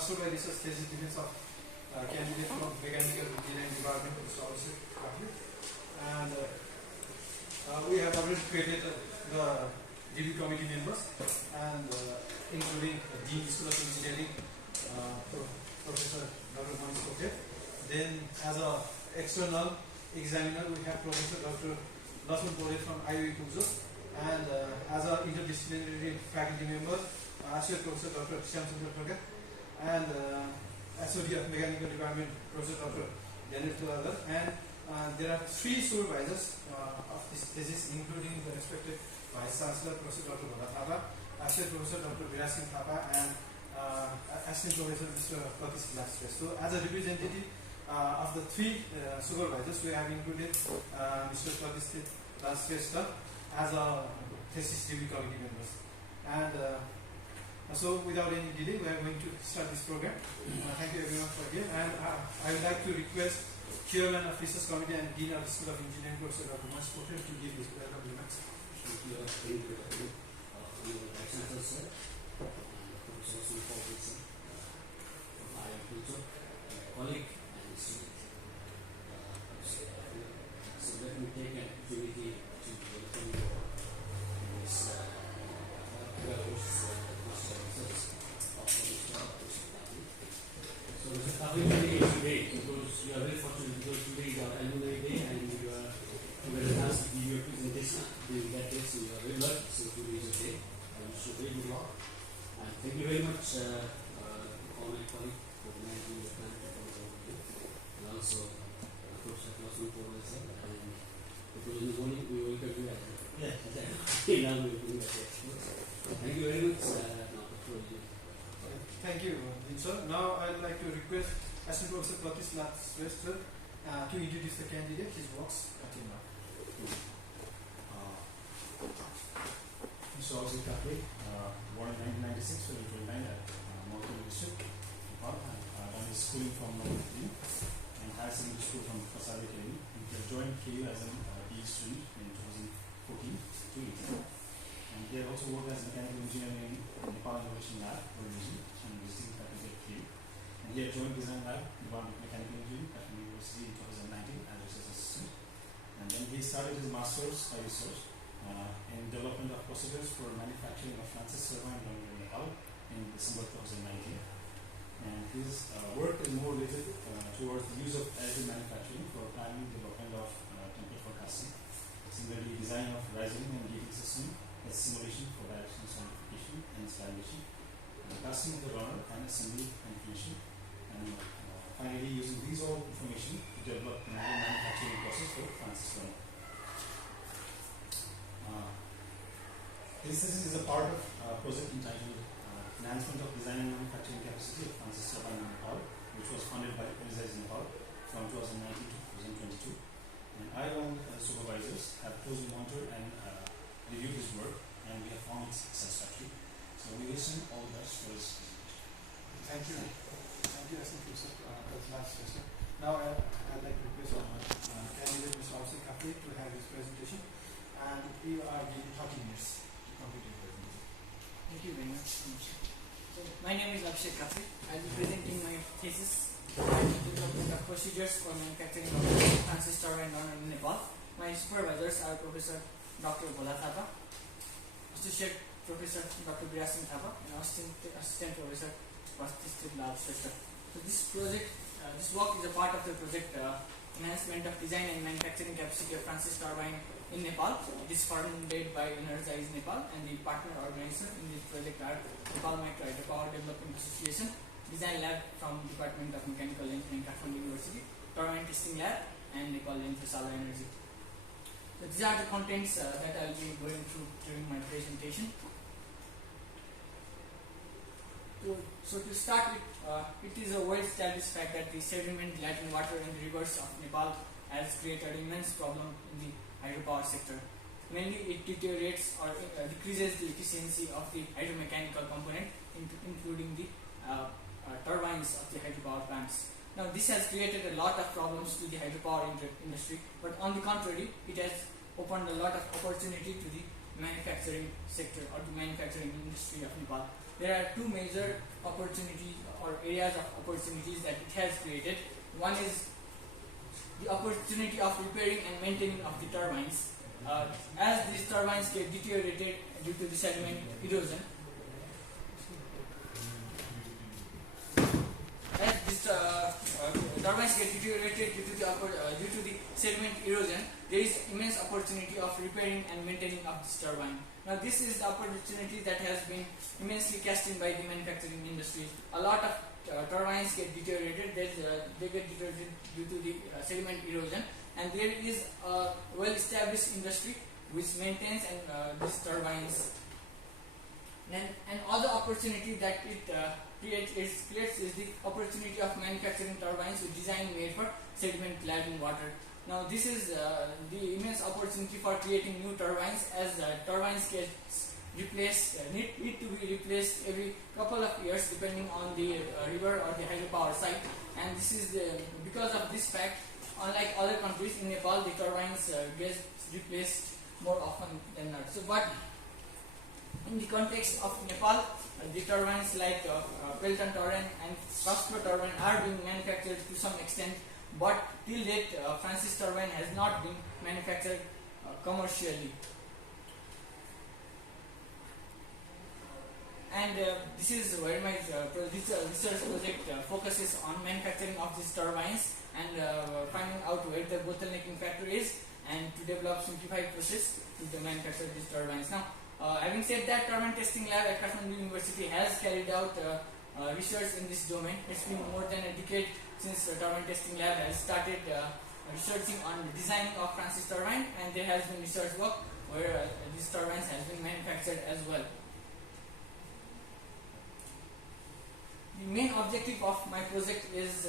master by research thesis defense of candidate from mechanical engineering department of Mr. Abishek Kafle. And we have already created the DB committee members, and including the Dean School of Engineering, Professor Dr. Manish Kote. Then as an external examiner, we have Professor Dr. Lasman Pore from IOE Kuzo, and as an interdisciplinary faculty member, Associate Professor Dr. Shyamchandra Praga, and SOD of Mechanical Department, Professor Dr. Daniel Tulagar. And there are three supervisors of this thesis, including the respected Vice Chancellor, Professor Dr. Bhola Thapa, Associate Professor Dr. Abishek Kafle, and Assistant Professor Mr. Pratis Lastre. So, as a representative of the three supervisors, we have included Mr. Pratis Lastre as a thesis DB committee members. And so, without any delay, we are going to start this program. Thank you everyone for again. And I would like to request Chairman of Research Committee and Dean of the School of Engineering, Professor Dr. Manish Kote, to give his welcome remarks. Thank you very much, Vice Chancellor sir, Professor Sulfur sir, from IIT, colleague and student. So let me take an opportunity to welcome you in this Master of Research of Mr. Abishek Kafle. So Mr. Kafle today is today because you are very fortunate because today is our annual day and you are very asked to give your presentation during that day, so you are very lucky. So today is your day. I wish you very good luck. And thank you very much all my colleagues for managing the plan for the day. And also Professor Lasman Pore sir. And because in the morning we welcome you as now we will do that. Thank you very much. Now the floor is yours. Thank you, sir. Now I would like to request Assistant Professor Pratis Lastre to introduce the candidate, his works until now. Mr. Abishek Kafle, born in 1996, February 29 at Malkuri District, Nepal. Done his schooling from Malkuri and higher secondary school from Pasari Academy. He had joined KU as a PE student in 2014 to 18. And he had also worked as a mechanical engineer in Nepal Innovation Lab for Region and visiting faculty at KU. And he had joined Design Lab, Department of Mechanical Engineering at the University in 2019 as research assistant. And then he started his master's by research in development of procedures for manufacturing of Francis turbine in Nepal in December 2019. And his work is more related towards the use of additive manufacturing for planning development of template forecasting. Similarly, design of rising and gating system as simulation for directional solidification and installation, and casting of the runner and assembly and finishing. And finally, using these all information to develop the manufacturing process for Francis runner. This thesis is a part of a project entitled Enhancement of Design and Manufacturing Capacity of Francis turbine in Nepal, which was funded by Energize Nepal from 2019 to 2022. And I, along with other supervisors, have closely monitored and reviewed his work, and we have found it satisfactory. So we listen all the best for his presentation. Thank you. Thank you, Professor Lastre. Now I'd like to request candidate Mr. Abishek Kafle to have his presentation, and you are given 30 minutes to complete your presentation. Thank you very much. So, my name is Abishek Kafle. I'll be presenting my thesis on the procedures for manufacturing of Francis turbine in Nepal. My supervisors are Professor Dr. Bhola Thapa, Associate Professor Dr. Abishek Kafle, and Assistant Professor Pratis Lastre. So this project, this work is a part of the project Enhancement of Design and Manufacturing Capacity of Francis turbine in Nepal. It is funded by Energize Nepal, and the partner organizers in this project are Nepal Micro Hydropower Development Association, Design Lab from Department of Mechanical Engineering, Kathmandu University, Turbine Testing Lab, and Nepal Solar Energy. So these are the contents that I will be going through during my presentation. So to start with, it is a well-established fact that the sediment, latent water in the rivers of Nepal has created immense problem in the hydropower sector. Mainly, it deteriorates or decreases the efficiency of the hydromechanical component, including the turbines of the hydropower plants. Now, this has created a lot of problems to the hydropower industry, but on the contrary, it has opened a lot of opportunity to the manufacturing sector or the manufacturing industry of Nepal. there are two major opportunities or areas of opportunities that it has created. One is the opportunity of repairing and maintaining of the turbines. As these turbines get deteriorated due to the sediment erosion, turbines get deteriorated due to the sediment erosion, there is immense opportunity of repairing and maintaining of this turbine. Now this is the opportunity that has been immensely cast in by the manufacturing industry. A lot of turbines get deteriorated, they get deteriorated due to the sediment erosion, and there is a well-established industry which maintains and these turbines. And other opportunity that it creates is the opportunity of manufacturing turbines with design made for sediment laden water. Now this is the immense opportunity for creating new turbines, as turbines get replaced, need to be replaced every couple of years depending on the river or the hydropower site. And this is because of this fact, unlike other countries, in Nepal the turbines get replaced more often than not. So, but in the context of Nepal, the turbines like Pelton turbine and Castro turbine are being manufactured to some extent, but till date Francis turbine has not been manufactured commercially. And this is where my research project focuses on manufacturing of these turbines and finding out where the bottlenecking factor is, and to develop simplified process to manufacture these turbines. Now, having said that, turbine testing lab at Kathmandu University has carried out research in this domain. It's been more than a decade since the turbine testing lab has started researching on the designing of Francis turbine, and there has been research work where these turbines has been manufactured as well. The main objective of my project is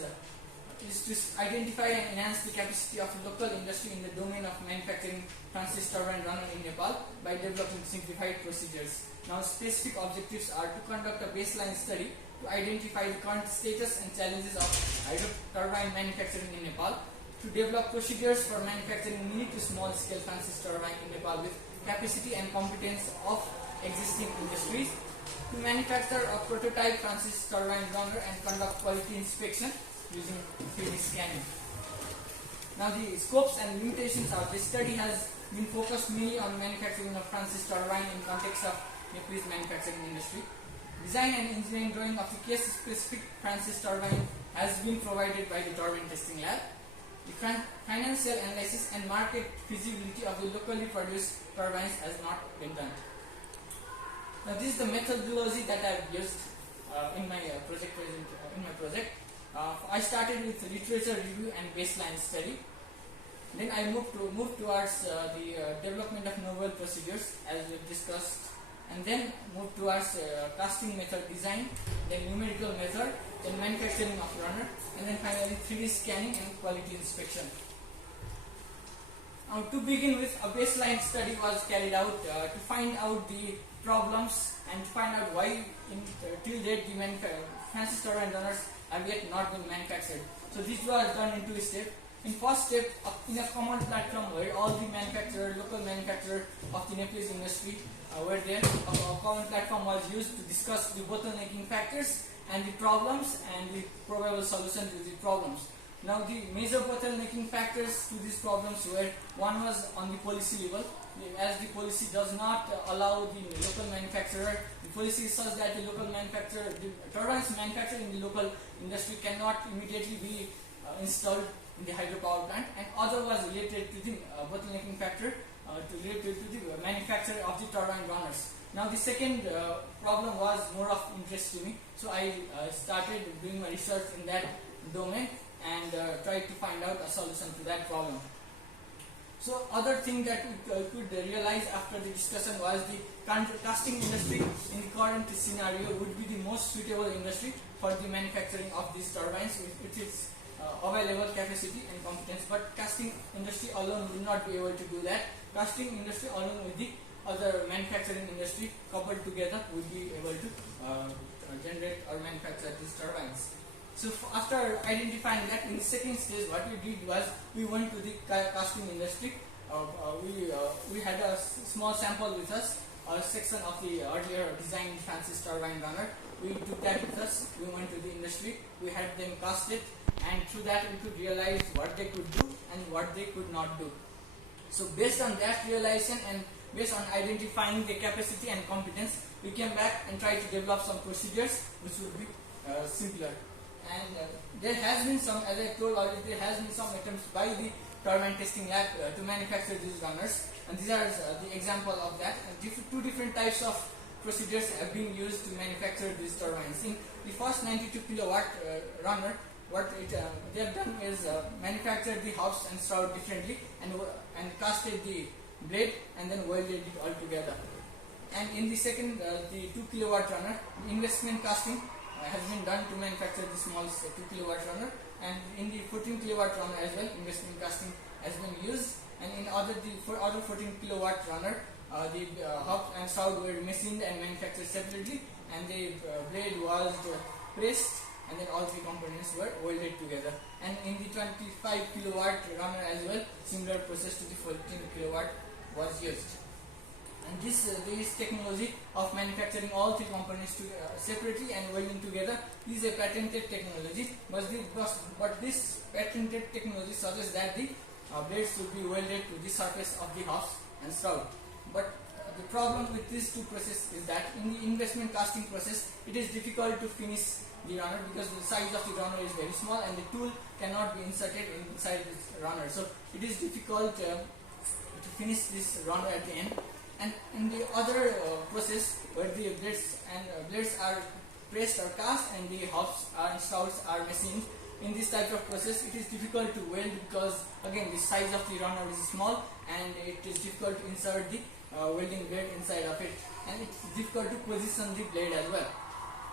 to identify and enhance the capacity of local industry in the domain of manufacturing Francis turbine runner in Nepal by developing simplified procedures. Now, specific objectives are to conduct a baseline study to identify the current status and challenges of hydro turbine manufacturing in Nepal, to develop procedures for manufacturing mini to small scale Francis turbine in Nepal with capacity and competence of existing industries, to manufacture a prototype Francis turbine runner and conduct quality inspection using 3D scanning. Now, the scopes and limitations of this study has been focused mainly on manufacturing of Francis turbine in context of Nepalese manufacturing industry. Design and engineering drawing of the case-specific Francis turbine has been provided by the turbine testing lab. The financial analysis and market feasibility of the locally produced turbines has not been done. Now, this is the methodology that I have used in my project. I started with literature review and baseline study. Then I moved towards the development of novel procedures, as we've discussed, and then moved towards casting method design, then numerical method, then manufacturing of runner, and then finally 3D scanning and quality inspection. Now, to begin with, a baseline study was carried out to find out the problems and to find out why till date the Francis turbine runners have yet not been manufactured. So this was done in two steps. In first step, in a common platform where all the local manufacturers of the Nepalese industry were there, a common platform was used to discuss the bottlenecking factors and the problems and the probable solution to the problems. Now, the major bottlenecking factors to these problems were, one was on the policy level, as the policy does not allow the local manufacturer. The policy is such that the local manufacturer, the turbines manufactured in the local industry cannot immediately be installed in the hydropower plant, and other was related to the bottlenecking factor related to the manufacture of the turbine runners. Now, the second problem was more of interest to me, so I started doing my research in that domain and tried to find out a solution to that problem. So, other thing that we could realize after the discussion was the casting industry in the current scenario would be the most suitable industry for the manufacturing of these turbines with its available capacity and competence. But casting industry alone will not be able to do that. Casting industry alone with the other manufacturing industry coupled together would be able to generate or manufacture these turbines. So after identifying that, in the second stage, what we did was we went to the casting industry. We had a small sample with us a section of the earlier designed Francis turbine runner. We took that with us. We went to the industry. We had them cast it, and through that we could realize what they could do and what they could not do. So based on that realization and based on identifying the capacity and competence, we came back and tried to develop some procedures which would be simpler. And there has been some, as I told already, there has been some attempts by the turbine testing lab to manufacture these runners, and these are the example of that. And two different types of procedures have been used to manufacture these turbines. In the first 92 kilowatt runner, what they have done is manufactured the house and shroud differently and casted the blade and then welded it all together. And in the second, the 2 kilowatt runner, investment casting has been done to manufacture the small 2 kilowatt runner, and in the 14 kilowatt runner as well, investment casting has been used. And in other 14 kilowatt runner, the hub and shroud were machined and manufactured separately, and the blade was pressed, and then all three components were welded together. And in the 25 kilowatt runner as well, similar process to the 14 kilowatt was used. And this technology of manufacturing all three components separately and welding together is a patented technology. But this patented technology suggests that the blades should be welded to the surface of the hubs and shroud. But the problem with these two processes is that in the investment casting process, it is difficult to finish the runner because the size of the runner is very small and the tool cannot be inserted inside this runner. So it is difficult to finish this runner at the end. And in the other process where the blades are pressed or cast and the hubs and shrouds are machined, in this type of process it is difficult to weld because again the size of the runner is small and it is difficult to insert the welding blade inside of it, and it's difficult to position the blade as well.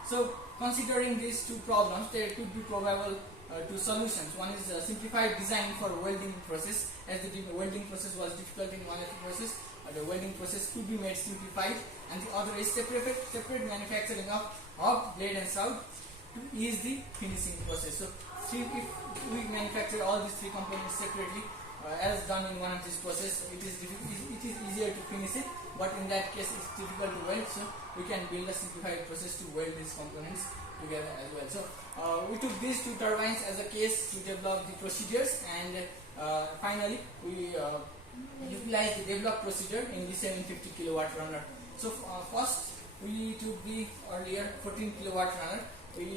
So considering these two problems, there could be probable two solutions. One is a simplified design for welding process, as the welding process was difficult in one of the process. The welding process could be made simplified, and the other is separate manufacturing of hub, blade and shroud to ease the finishing process. So if we manufacture all these three components separately, as done in one of this process, it is easier to finish it, but in that case it's difficult to weld, so we can build a simplified process to weld these components together as well. So we took these two turbines as a case to develop the procedures, and finally we utilize the developed procedure in the 750 kilowatt runner. So first we took the earlier 14 kilowatt runner.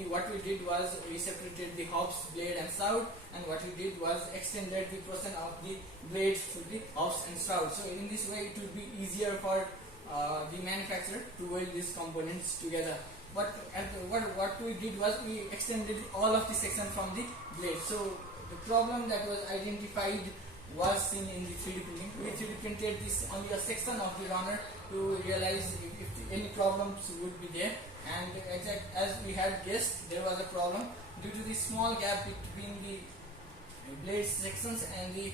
What we did was we separated the hubs, blade and shroud, and what we did was extended the portion of the blades to the hubs and shroud. So in this way it would be easier for the manufacturer to weld these components together. But what we did was we extended all of the section from the blade. So the problem that was identified was seen in the 3D printing. We 3D printed this only a section of the runner to realize if any problems would be there, and as we had guessed, there was a problem due to the small gap between the blade sections and the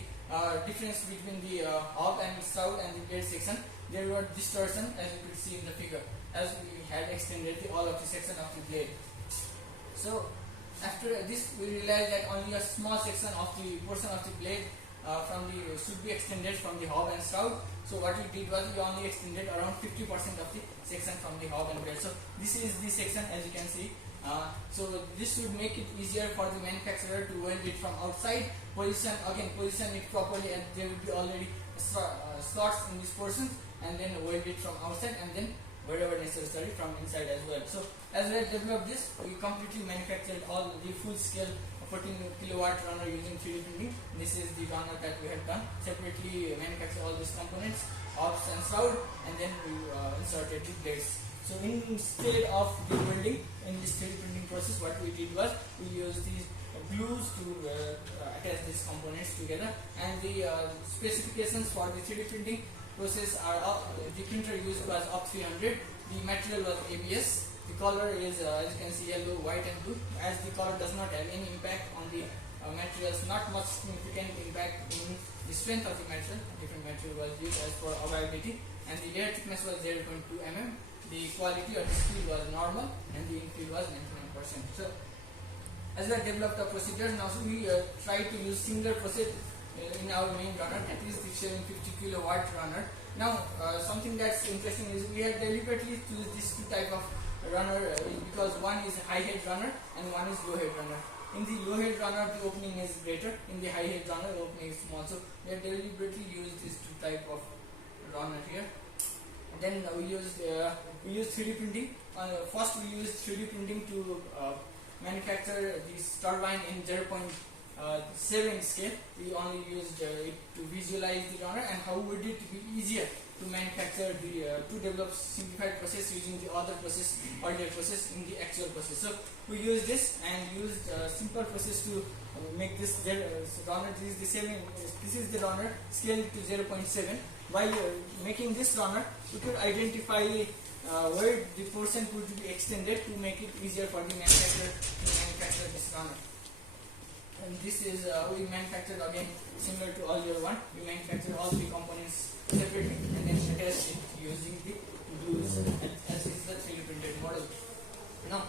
difference between the hub and shroud and the blade section. There were distortion, as you could see in the figure, as we had extended all of the section of the blade. So after this we realized that only a small section of the portion of the blade should be extended from the hub and shroud. So what we did was we only extended around 50% of the section from the hub and blade. So this is the section, as you can see. So this would make it easier for the manufacturer to weld it from outside, position it properly, and there will be already slots in this portion, and then weld it from outside and then wherever necessary from inside as well. So as we developed this, we completely manufactured all the full scale 14 kilowatt runner using 3D printing. This is the runner that we had done. Separately manufacture all these components, hubs and shroud, and then we inserted the blades. So instead of the welding in this 3D printing process, what we did was we used these glues to attach these components together. And the specifications for the 3D printing process are the printer used was UP 300. The material was ABS. The color is, as you can see, yellow, white and blue. As the color does not have any impact on the materials, not much significant impact in the strength of the material. Different material was used as for availability, and the layer thickness was 0.2 mm. The quality or the speed was normal, and the infill was 99%. So as we have developed a procedure, now so we try to use similar process in our main runner, that is the 750 kilowatt runner. Now, something that's interesting is we have deliberately choose these two type of runner because one is high head runner and one is low head runner. In the low head runner, the opening is greater. In the high head runner, the opening is small. So we have deliberately used these two type of runner here. And then we used 3D printing. First, we used 3D printing to manufacture this turbine in 0.7 scale. We only used it to visualize the runner, and how would it be easier to manufacture to develop simplified process using the other process, earlier process in the actual process. So we used this and used simple process to make this runner. This is the runner scale to 0.7. While making this runner, we could identify where the portion could be extended to make it easier for the manufacturer to manufacture this runner. And this is we manufactured again similar to earlier one. We manufactured all the components separately and then attached it using the glues as is the 3D printed model. Now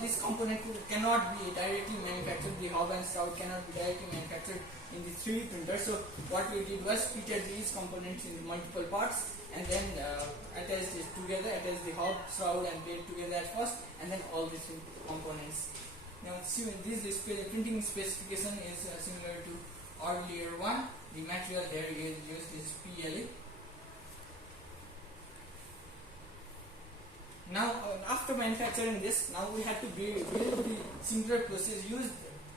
this component cannot be directly manufactured. The hub and sprout cannot be directly manufactured in the 3D printer. So what we did was fitted these components in multiple parts and then attached it together, attached the hub, sprout and blade together at first, and then all these components. Now this printing specification is similar to earlier one. The material there is used is PLA. Now after manufacturing this, now we had to build the simpler process, use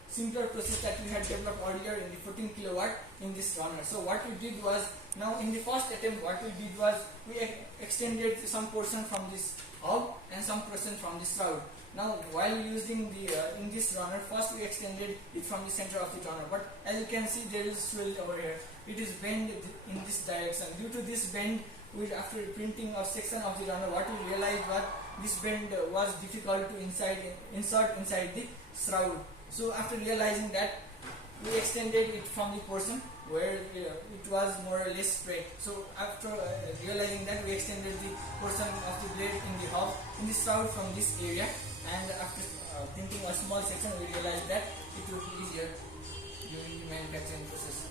simpler process that we had developed earlier in the 14 kilowatt in this runner. So what we did was, now in the first attempt what we did was we extended some portion from this hub and some portion from this shroud. Now while using the in this runner, first we extended it from the center of the runner, but as you can see there is swell over here. It is bent in this direction. Due to this bend, after printing a section of the runner, what we realized was this bend was difficult to insert inside the shroud. So after realizing that, we extended it from the portion where it was more or less straight. So after realizing that, we extended the portion of the blade in the hub, in the shroud from this area, and after printing a small section, we realized that it would be easier during the manufacturing process.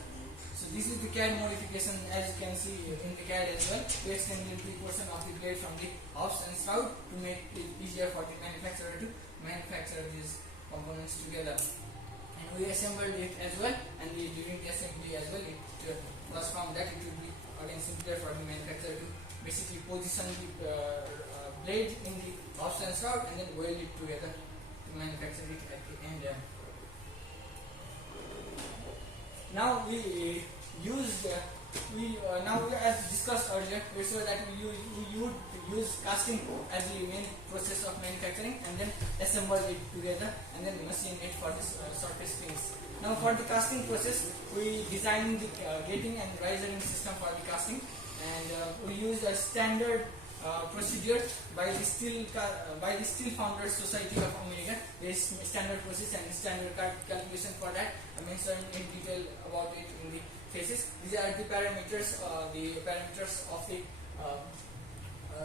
So this is the CAD modification. As you can see in the CAD as well, we extended the portion of the blade from the hubs and shroud to make it easier for the manufacturer to manufacture these components together. And we assembled it as well, and during the assembly as well, it was found that it would be again simpler for the manufacturer to basically position the blade in the hubs and shroud and then weld it together to manufacture it at the end. Now we used as discussed earlier, we saw that we would use casting as the main process of manufacturing and then assemble it together and then machine it for this surface finish. Now for the casting process, we designed the gating and risering system for the casting, and we used a standard procedure by the Steel Founders Society of America. There is standard process and standard calculation for that. I mentioned in detail about it in the thesis. These are the parameters of the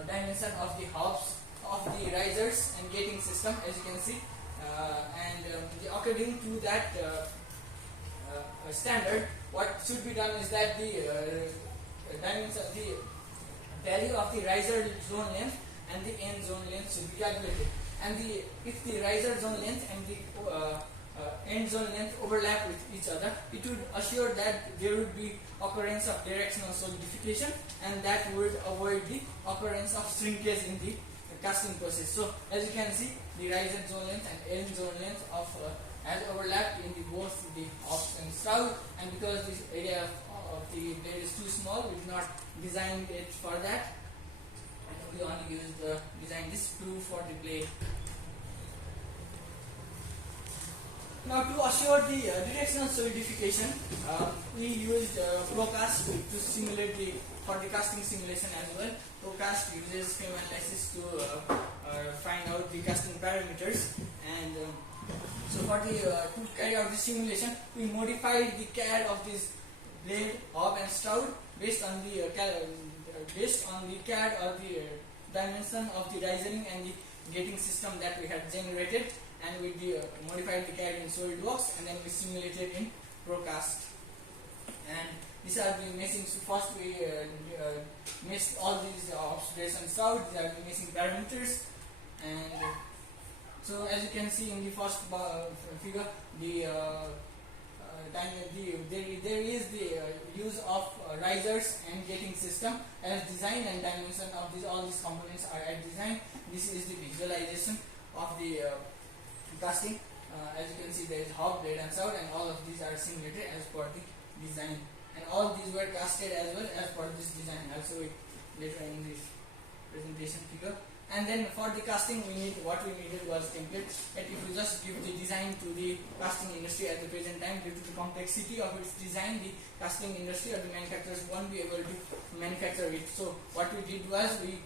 dimension of the hubs, of the risers and gating system, as you can see, according to that standard, what should be done is that the value of the riser zone length and the end zone length should be calculated. And if the riser zone length and the end zone length overlap with each other, it would assure that there would be occurrence of directional solidification, and that would avoid the occurrence of shrinkage in the casting process. So as you can see, the riser zone length and end zone length has overlapped in both the hubs and shroud, and because this area of the blade is too small, we did not design it for that, and we only used design this screw for the blade. Now to assure the directional solidification, we used Procast to simulate for the casting simulation as well. Procast uses frame analysis to find out the casting parameters, and so for the to carry out the simulation, we modified the CAD of this blade, hub and shroud based on the CAD or the dimension of the risering and the gating system that we had generated, and we modified the CAD in SolidWorks, and then we simulated in Procast. And These are the meshing. So first we meshed all these observations out. These are the meshing parameters, and so as you can see in the first figure, there is the use of risers and gating system as design, and dimension of all these components are at design. This is the visualization of the casting. As you can see, there is hub, blade and shout, and all of these are simulated as per the design, and all these were casted as well as per this design. I'll show it later in this presentation figure. And then for the casting, what we needed was template. And if you just give the design to the casting industry at the present time, due to the complexity of its design, the casting industry or the manufacturers won't be able to manufacture it. So what we did was we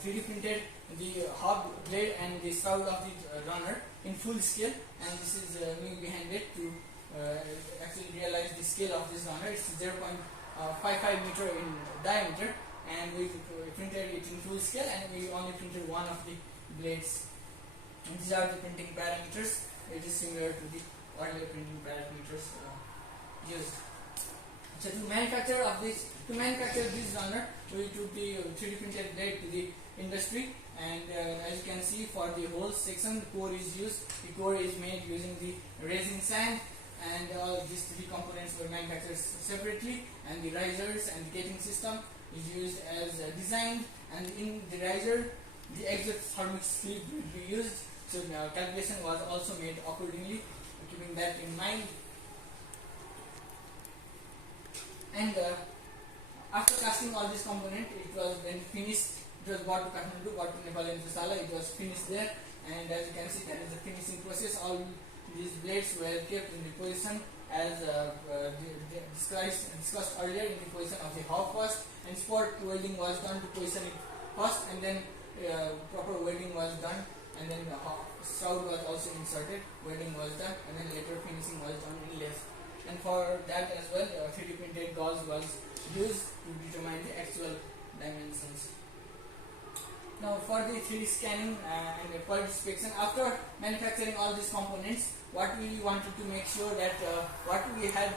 3D printed the hub, blade and the spout of the runner in full scale, and this is me behind it to actually realize the scale of this runner. It's 0.55 meter in diameter, and we printed it in full scale, and we only printed one of the blades. And these are the printing parameters. It is similar to the earlier printing parameters used. So to manufacture this runner, we took the 3D printed blade to the industry, and as you can see, for the whole section, the core is used. The core is made using the resin sand, and all these three components were manufactured separately, and the risers and the gating system is used as designed, and in the riser the exothermic sleeve will be used. So calculation was also made accordingly, keeping that in mind. And after casting all this component, it was then finished. It was brought to Kathmandu, brought to Nepal and Sala. It was finished there, and as you can see, that is the finishing process. All these blades were kept in the position as discussed earlier, in the position of the hub first, and spot welding was done to position it first, and then proper welding was done, and then the shroud was also inserted, welding was done, and then later finishing was done in lathe. And for that as well, 3D printed gauze was used to determine the actual dimensions. Now for the 3D scanning and quality inspection, after manufacturing all these components, what we wanted to make sure that what we had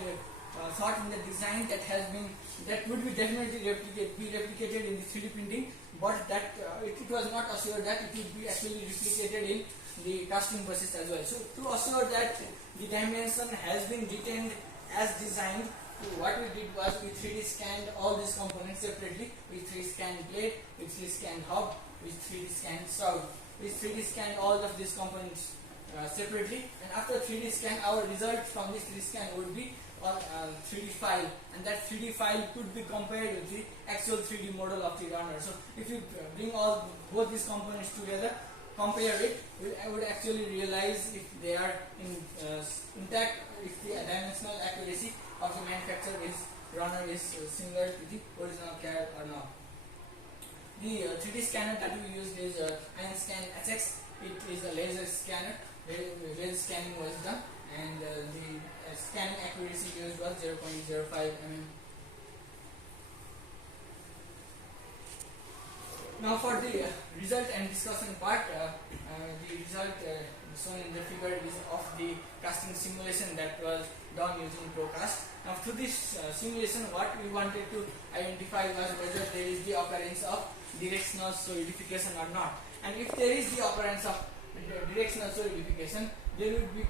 thought in the design that would be definitely be replicated in the 3D printing, but that it was not assured that it would be actually replicated in the casting process as well. So to assure that the dimension has been retained as designed, what we did was we 3D scanned all these components separately. We 3D scanned blade, we 3D scanned hub, we 3D scanned shroud. We 3D scanned all of these components separately, and after 3D scan, our result from this 3D scan would be a 3D file, and that 3D file could be compared with the actual 3D model of the runner. So if you bring both these components together, compare it, I would actually realize if they are intact, if the dimensional accuracy of the manufacturer runner is similar to the original CAD or not. The 3D scanner that we used is IronScan HX. It is a laser scanner. Laser scanning was done, and the scanning accuracy used was 0.05 mm. Now for the result and discussion part, the result shown in the figure is of the casting simulation that was done using Procast. Now through this simulation, what we wanted to identify was whether there is the occurrence of directional solidification or not. And if there is the occurrence of directional solidification, there will be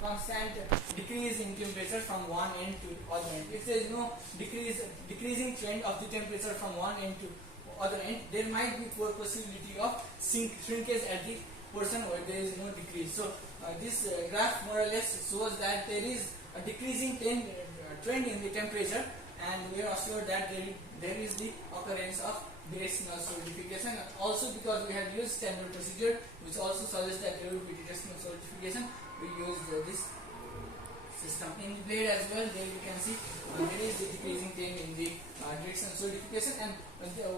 constant decrease in temperature from one end to other end. If there is no decreasing trend of the temperature from one end to other end, there might be poor possibility of shrinkage at the portion where there is no decrease. So this graph more or less shows that there is a decreasing trend in the temperature, and we are assured that there is the occurrence of directional solidification. Also, because we have used standard procedure, which also suggests that there will be directional solidification, we use this system. In the blade as well, there you can see there is the decreasing trend in the directional solidification, and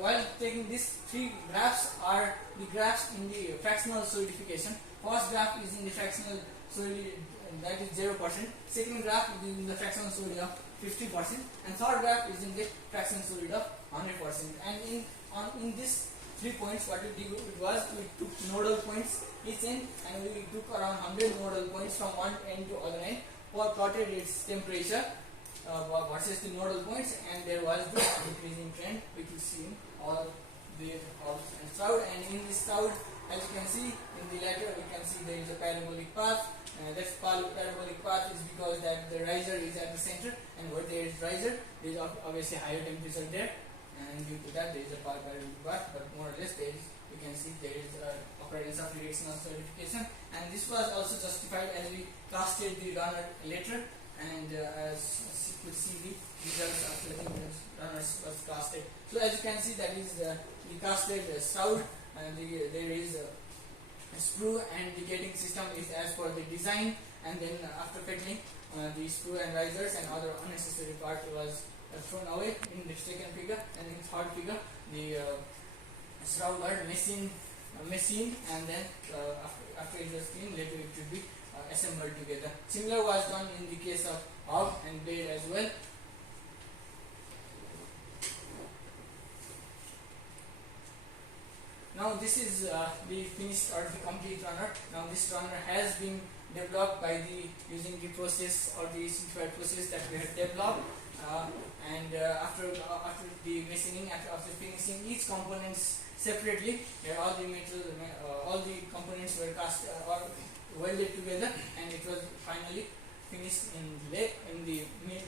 while taking these three graphs are the graphs in the fractional solidification. First graph is in the fractional solidity, that is 0%. Second graph is in the fractional solidity of 50%, and third graph is in the fractional solidity of 100%. And in these 3 points, what we did was we took nodal points each end, and we took around 100 nodal points from one end to other end, plotted its temperature versus the nodal points, and there was the decreasing trend we could see in all the halves and shroud. And in this shroud, as you can see in the latter, we can see there is a parabolic path. That parabolic path is because that the riser is at the center, and where there is riser, there is obviously higher temperature there, and due to that there is a parabolic path. But more or less, there is, you can see there is occurrence of directional solidification, and this was also justified as we casted the runner later, and as you could see the results after the runners was casted. So as you can see, that is the casted shroud, and there is a screw and the gating system is as per the design, and then after fitting the screw and risers and other unnecessary part was thrown away in the second figure. And in third figure, the shroud were machined, and then after it was cleaned, later it should be assembled together. Similar was done in the case of hub and blade as well. Now this is the finished or the complete runner. Now this runner has been developed by using the process or the simplified process that we had developed, and after the machining, after finishing each components separately, all the components were cast or welded together, and it was finally finished in the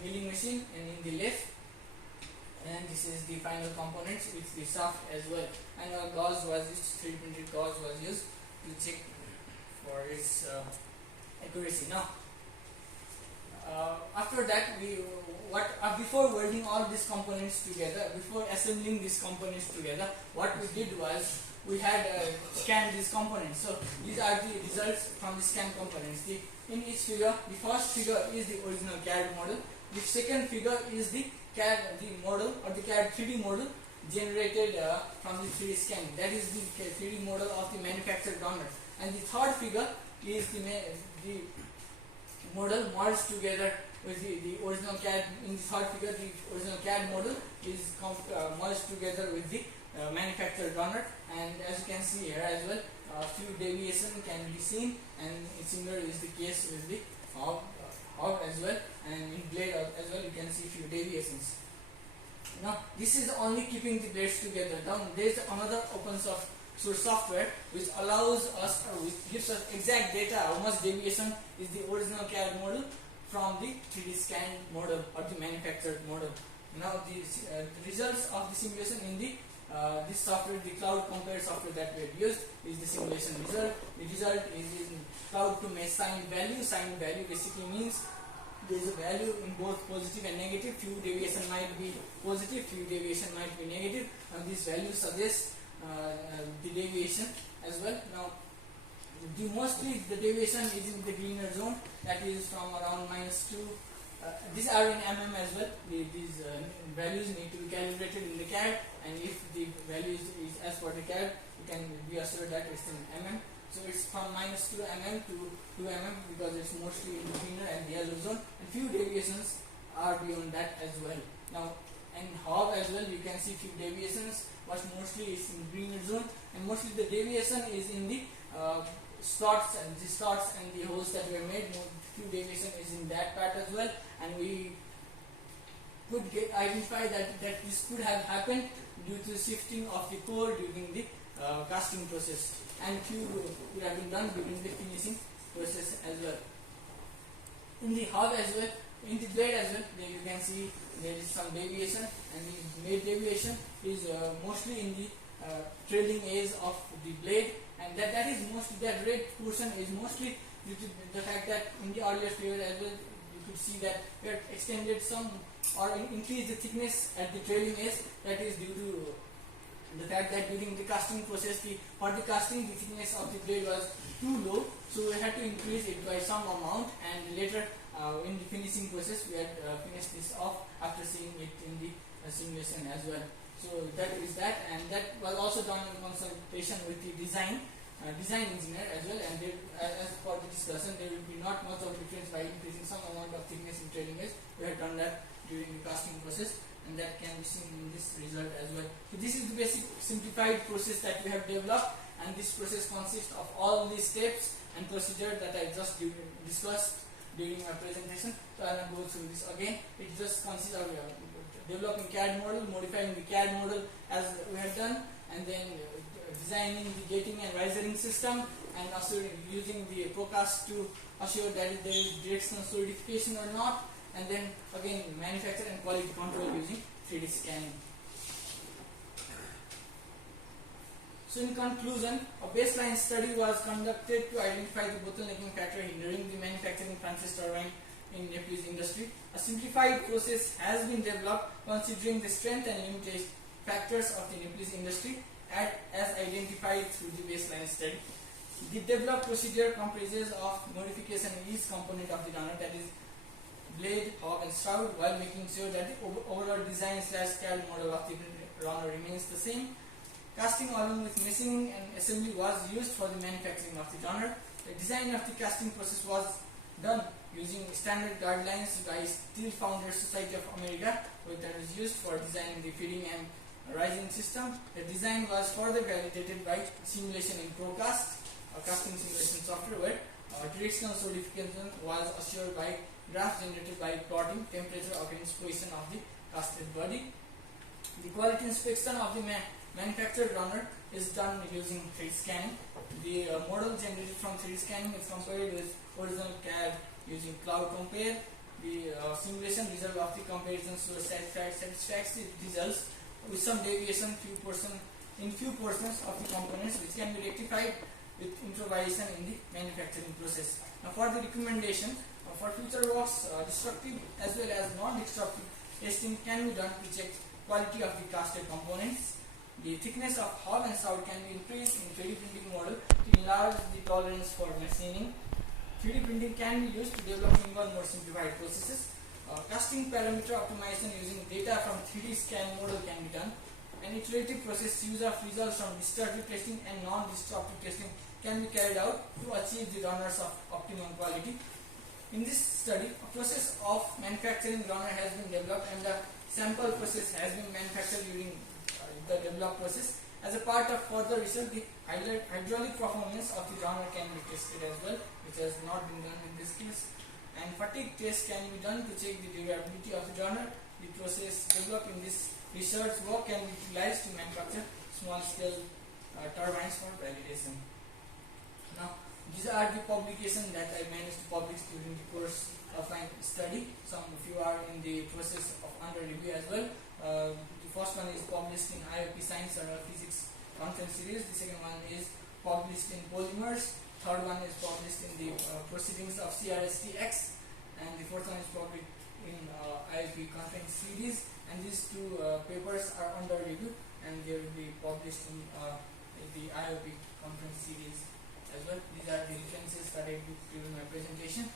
milling machine and in the lathe. And this is the final components with the shaft as well. And a gauze was used, 3D printed gauze was used to check for its accuracy. Now, after that, before welding all these components together, before assembling these components together, what we did was we had scanned these components. So these are the results from the scanned components. In each figure, the first figure is the original CAD model. The second figure is the CAD model or the CAD 3D model generated from the 3D scanning. That is the 3D model of the manufactured runner. And the third figure is the model merged together with the original CAD. In the third figure, the original CAD model is merged together with the manufactured runner. And as you can see here as well, a few deviations can be seen, and similar is the case with the hub as well, and in blade as well you can see few deviations. Now this is only keeping the blades together. Now there is another open source software which allows us or which gives us exact data how much deviation is the original CAD model from the 3D scanned model or the manufactured model. Now the results of the simulation in the this software, the cloud compare software that we have used, is the simulation result. The result is in cloud to mesh signed value. Signed value basically means there is a value in both positive and negative. Few deviation might be positive, few deviation might be negative, and this value suggests the deviation as well. Now, mostly the deviation is in the greener zone, that is from around -2. These are in mm as well. These values need to be calibrated in the CAD, and if the value is as per the CAD, you can be assured that it's in mm. So it's from -2 mm to 2 mm because it's mostly in the greener and the yellow zone, and few deviations are beyond that as well. Now, and hub as well, you can see few deviations, but mostly it's in greener zone, and mostly the deviation is in the slots and the holes that were made. Few deviation is in that part as well, and we could identify that this could have happened due to shifting of the core during the casting process, and few would have been done during the finishing process as well. In the hub as well, in the blade as well, there you can see there is some deviation, and the blade deviation is mostly in the trailing edge of the blade, and that is mostly, that red portion is mostly due to the fact that in the earlier figure as well, you could see that we had extended some or increased the thickness at the trailing edge. That is due to the fact that during the casting process, for the casting, the thickness of the blade was too low, so we had to increase it by some amount, and later in the finishing process we had finished this off after seeing it in the simulation as well. So that is that, and that was also done in consultation with the design engineer as well, and as for the discussion, there will be not much of difference by increasing some amount of thickness in trailing edge. We have done that during the casting process, and that can be seen in this result as well. So this is the basic simplified process that we have developed, and this process consists of all these steps and procedure that I just discussed during my presentation, so I will not go through this again. It just consists of developing CAD model, modifying the CAD model as we have done, and then designing the gating and risering system, and also using the procast to assure that there is directional solidification or not, and then again manufacture and quality control using 3D scanning. So in conclusion, a baseline study was conducted to identify the bottlenecking factor hindering the manufacturing Francis turbine in Nepalese industry. A simplified process has been developed considering the strength and limited factors of the Nepalese industry as identified through the baseline study. The developed procedure comprises of modification in each component of the runner, that is blade, hub and shroud, while making sure that the overall design / CAD model of the runner remains the same. Casting along with machining and assembly was used for the manufacturing of the runner. The design of the casting process was done using standard guidelines by Steel Founders Society of America, that is used for designing the feeding and rising system. The design was further validated by simulation in Procast, a casting simulation software, where directional solidification was assured by graphs generated by plotting temperature of its position of the casted body. The quality inspection of the manufactured runner is done using 3D scanning. The model generated from 3D scanning is compared with original CAD using cloud compare. The simulation result of the comparison shows satisfactory results with some deviation in few portions of the components, which can be rectified with improvisation in the manufacturing process. Now for the recommendation for future works, destructive as well as non-destructive testing can be done to check quality of the casted components. The thickness of hub and shroud can be increased in 3D printing model to enlarge the tolerance for machining. 3D printing can be used to develop even more simplified processes. Casting parameter optimization using data from 3D scan model can be done. An iterative process use of results from destructive testing and non-destructive testing can be carried out to achieve the runners of optimum quality. In this study, a process of manufacturing runner has been developed and the sample process has been manufactured during the developed process. As a part of further research, the hydraulic performance of the runner can be tested as well, which has not been done in this case. And fatigue test can be done to check the durability of the runner. The process developed in this research work can be utilized to manufacture small scale turbines for validation. Now, these are the publications that I managed to publish during the course of my study. Some of you are in the process of under review as well. The first one is published in IOP Science and Physics Conference Series. The second one is published in Polymers. Third one is published in the Proceedings of CRSTX, and the fourth one is published in IOP Conference Series. And these two papers are under review, and they will be published in the IOP Conference Series as well. These are the references that I did during my presentation.